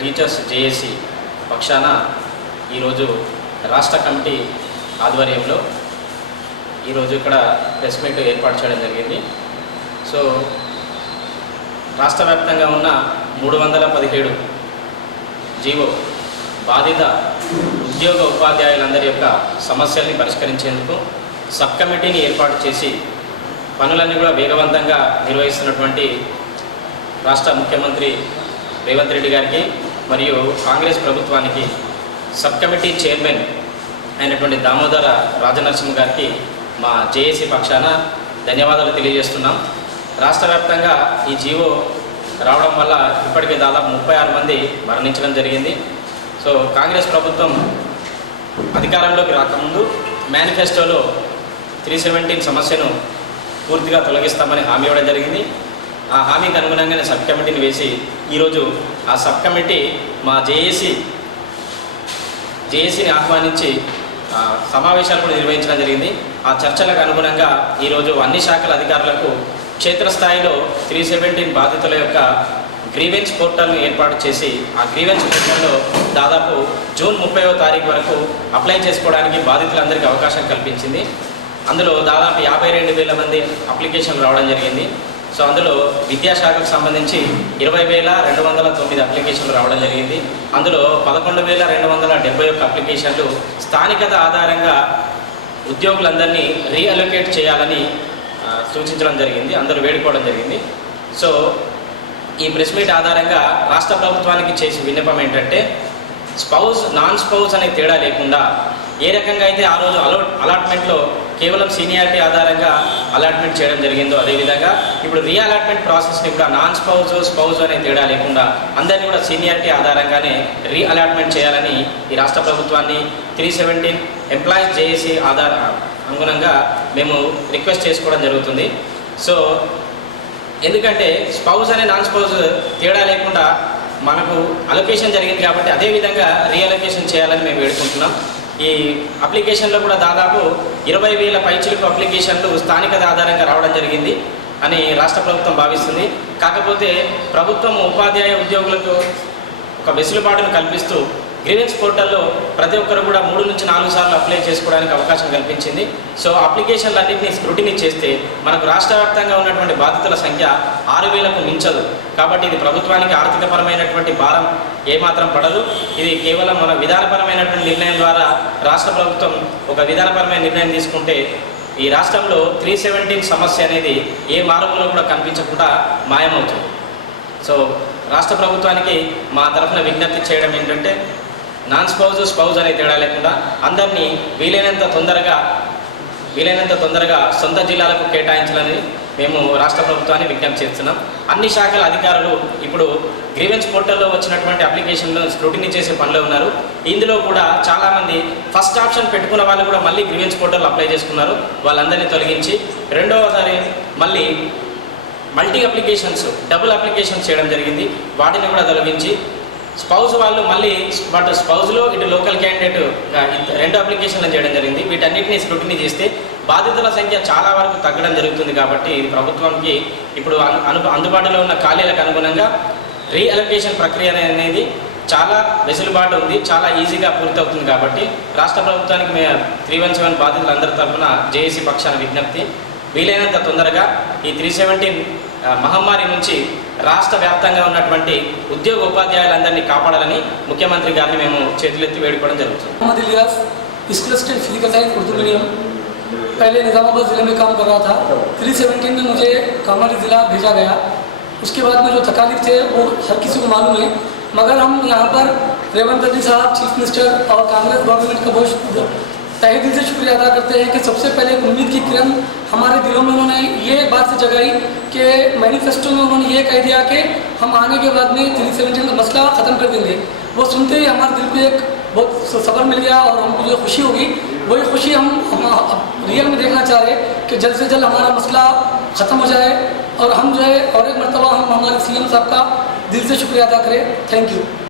Teachers JAC పక్షాన ఈరోజు రాష్ట్ర కమిటీ ఆధ్వర్యంలో ఈరోజు ఇక్కడ ప్రెస్ మీట్ ఏర్పాటు చేయడం జరిగింది. సో రాష్ట్ర వ్యాప్తంగా ఉన్న మూడు వందల పదిహేడు జీవో బాధిత ఉద్యోగ ఉపాధ్యాయులందరి యొక్క సమస్యల్ని పరిష్కరించేందుకు సబ్ కమిటీని ఏర్పాటు చేసి పనులన్నీ కూడా వేగవంతంగా నిర్వహిస్తున్నటువంటి రాష్ట్ర ముఖ్యమంత్రి రేవంత్ రెడ్డి గారికి మరియు కాంగ్రెస్ ప్రభుత్వానికి సబ్ కమిటీ చైర్మన్ అయినటువంటి దామోదర రాజనరసింహ గారికి మా జేఏసీ పక్షాన ధన్యవాదాలు తెలియజేస్తున్నాం. రాష్ట్ర వ్యాప్తంగా ఈ జీవో రావడం వల్ల ఇప్పటికే దాదాపు ముప్పై ఆరు మంది మరణించడం జరిగింది. సో కాంగ్రెస్ ప్రభుత్వం అధికారంలోకి రాకముందు మేనిఫెస్టోలో త్రీ సెవెంటీన్ సమస్యను పూర్తిగా తొలగిస్తామని హామీ ఇవ్వడం జరిగింది. ఆ హామీకి అనుగుణంగానే సబ్ కమిటీని వేసి ఈరోజు ఆ సబ్ కమిటీ మా జేఏసీ జేఏసీని ఆహ్వానించి సమావేశాలు కూడా నిర్వహించడం జరిగింది. ఆ చర్చలకు అనుగుణంగా ఈరోజు అన్ని శాఖల అధికారులకు క్షేత్రస్థాయిలో త్రీ సెవెంటీన్ బాధితుల యొక్క గ్రీవెన్స్ పోర్టల్ను ఏర్పాటు చేసి ఆ గ్రీవెన్స్ పోర్టల్లో దాదాపు జూన్ ముప్పైవ తారీఖు వరకు అప్లై చేసుకోవడానికి బాధితులందరికీ అవకాశం కల్పించింది. అందులో దాదాపు యాభై రెండు వేల మంది అప్లికేషన్లు రావడం జరిగింది. సో అందులో విద్యాశాఖకు సంబంధించి ఇరవై వేల రెండు వందల తొమ్మిది అప్లికేషన్లు రావడం జరిగింది. అందులో పదకొండు వేల రెండు వందల డెబ్బై ఒక్క అప్లికేషన్లు స్థానికత ఆధారంగా ఉద్యోగులందరినీ రీఅలొకేట్ చేయాలని సూచించడం జరిగింది. అందరూ వేడుకోవడం జరిగింది. సో ఈ ప్రెస్ మీట్ ఆధారంగా రాష్ట్ర ప్రభుత్వానికి చేసే విన్నపం ఏంటంటే స్పౌస్ నాన్ స్పౌస్ అనే తేడా లేకుండా ఏ రకంగా అయితే ఆ రోజు అలో అలాట్మెంట్లో కేవలం సీనియారిటీ ఆధారంగా అలాట్మెంట్ చేయడం జరిగిందో అదేవిధంగా ఇప్పుడు రీఅలాట్మెంట్ ప్రాసెస్ని కూడా నాన్ స్పౌజ్ స్పౌజ్ అనే తేడా లేకుండా అందరినీ కూడా సీనియారిటీ ఆధారంగానే రీఅలాట్మెంట్ చేయాలని ఈ రాష్ట్ర ప్రభుత్వాన్ని త్రీ సెవెంటీన్ ఎంప్లాయీస్ జేఏసీ ఆధార అనుగుణంగా మేము రిక్వెస్ట్ చేసుకోవడం జరుగుతుంది. సో ఎందుకంటే స్పౌజ్ అనే నాన్ స్పౌజ్ తేడా లేకుండా మనకు అలొకేషన్ జరిగింది కాబట్టి అదే విధంగా రీఅలొకేషన్ చేయాలని మేము వేడుకుంటున్నాం. ఈ అప్లికేషన్లో కూడా దాదాపు ఇరవై వేల పైచులకు అప్లికేషన్లు స్థానికత ఆధారంగా రావడం జరిగింది అని రాష్ట్ర ప్రభుత్వం భావిస్తుంది. కాకపోతే ప్రభుత్వం ఉపాధ్యాయ ఉద్యోగులకు ఒక వెసులుబాటును కల్పిస్తూ గ్రీవెన్స్ పోర్టల్లో ప్రతి ఒక్కరు కూడా మూడు నుంచి నాలుగు సార్లు అప్లై చేసుకోవడానికి అవకాశం కల్పించింది. సో అప్లికేషన్లు అన్నింటినీ స్క్రూటినీ చేస్తే మనకు రాష్ట్ర వ్యాప్తంగా ఉన్నటువంటి బాధితుల సంఖ్య ఆరు వేలకు మించదు. కాబట్టి ఇది ప్రభుత్వానికి ఆర్థికపరమైనటువంటి భారం ఏమాత్రం పడదు. ఇది కేవలం మన విధానపరమైనటువంటి నిర్ణయం ద్వారా రాష్ట్ర ప్రభుత్వం ఒక విధానపరమైన నిర్ణయం తీసుకుంటే ఈ రాష్ట్రంలో త్రీ సెవెంటీన్ సమస్య అనేది ఏ మార్గంలో కూడా కనిపించకుండా మాయమవుతుంది. సో రాష్ట్ర ప్రభుత్వానికి మా తరఫున విజ్ఞప్తి చేయడం ఏంటంటే నాన్ స్పౌజ్ స్పౌజ్ అనే తేడా లేకుండా అందరినీ వీలైనంత తొందరగా వీలైనంత తొందరగా సొంత జిల్లాలకు కేటాయించాలని మేము రాష్ట్ర ప్రభుత్వాన్ని విజ్ఞప్తి చేస్తున్నాం. అన్ని శాఖల అధికారులు ఇప్పుడు గ్రీవెన్స్ పోర్టల్లో వచ్చినటువంటి అప్లికేషన్లు స్క్రూటినీ చేసే పనిలో ఉన్నారు. ఇందులో కూడా చాలామంది ఫస్ట్ ఆప్షన్ పెట్టుకున్న వాళ్ళు కూడా మళ్ళీ గ్రీవెన్స్ పోర్టల్ అప్లై చేసుకున్నారు. వాళ్ళందరినీ తొలగించి రెండవసారి మళ్ళీ మల్టీ అప్లికేషన్స్ డబుల్ అప్లికేషన్స్ చేయడం జరిగింది. వాటిని కూడా తొలగించి స్పౌజ్ వాళ్ళు మళ్ళీ బట్ స్పౌజ్లో ఇటు లోకల్ క్యాండిడేట్ రెండు అప్లికేషన్లు చేయడం జరిగింది. వీటన్నిటిని స్క్రూటినీ చేస్తే బాధితుల సంఖ్య చాలా వరకు తగ్గడం జరుగుతుంది కాబట్టి ఇది ప్రభుత్వానికి ఇప్పుడు అను అను- అందుబాటులో ఉన్న ఖాళీలకు అనుగుణంగా రీఅలొకేషన్ ప్రక్రియ అనేది చాలా వెసులుబాటు ఉంది చాలా ఈజీగా పూర్తవుతుంది కాబట్టి రాష్ట్ర ప్రభుత్వానికి మేము త్రీ వన్ సెవెన్ బాధితులందరి తరఫున జేఏసీ పక్షాన విజ్ఞప్తి. వీలైనంత తొందరగా ఈ త్రీ సెవెంటీన్ మహమ్మారి నుంచి రాష్ట్ర వ్యాప్తంగా ఉన్నటువంటి ఉద్యోగ ఉపాధ్యాయులందరినీ కాపాడాలని ముఖ్యమంత్రి గారిని మేము చేతులెత్తి వేడుకోవడం జరుగుతుంది Mohammed Ilyas school assistant physical science Urdu medium पहले निज़ामाबाद ज़िले में काम कर रहा था थ्री सेवनटीन में मुझे कामारी ज़िला भेजा गया उसके बाद में जो तकालीफ थे वो हर किसी को मालूम है मगर हम यहाँ पर रेवंत रेड्डी साहब चीफ मिनिस्टर और कांग्रेस गवर्नमेंट का बहुत तहे दिल से शुक्रिया अदा करते हैं कि सबसे पहले उम्मीद की किरण हमारे दिलों में उन्होंने ये बात से जगाई कि मैनिफेस्टो में उन्होंने ये कह दिया कि हम आने के बाद में थ्री सेवेंटीन का मसला ख़त्म कर देंगे। वो सुनते ही हमारे दिल को एक बहुत सब्र मिल गया और हमको जो खुशी होगी वही खुशी हम, हम रियल में देखना चाह रहे कि जल्द से जल्द हमारा मसला ख़त्म हो जाए और हम जो है और एक मरतबा हम हमारे सी साहब का दिल से शुक्रिया अदा करें। Thank you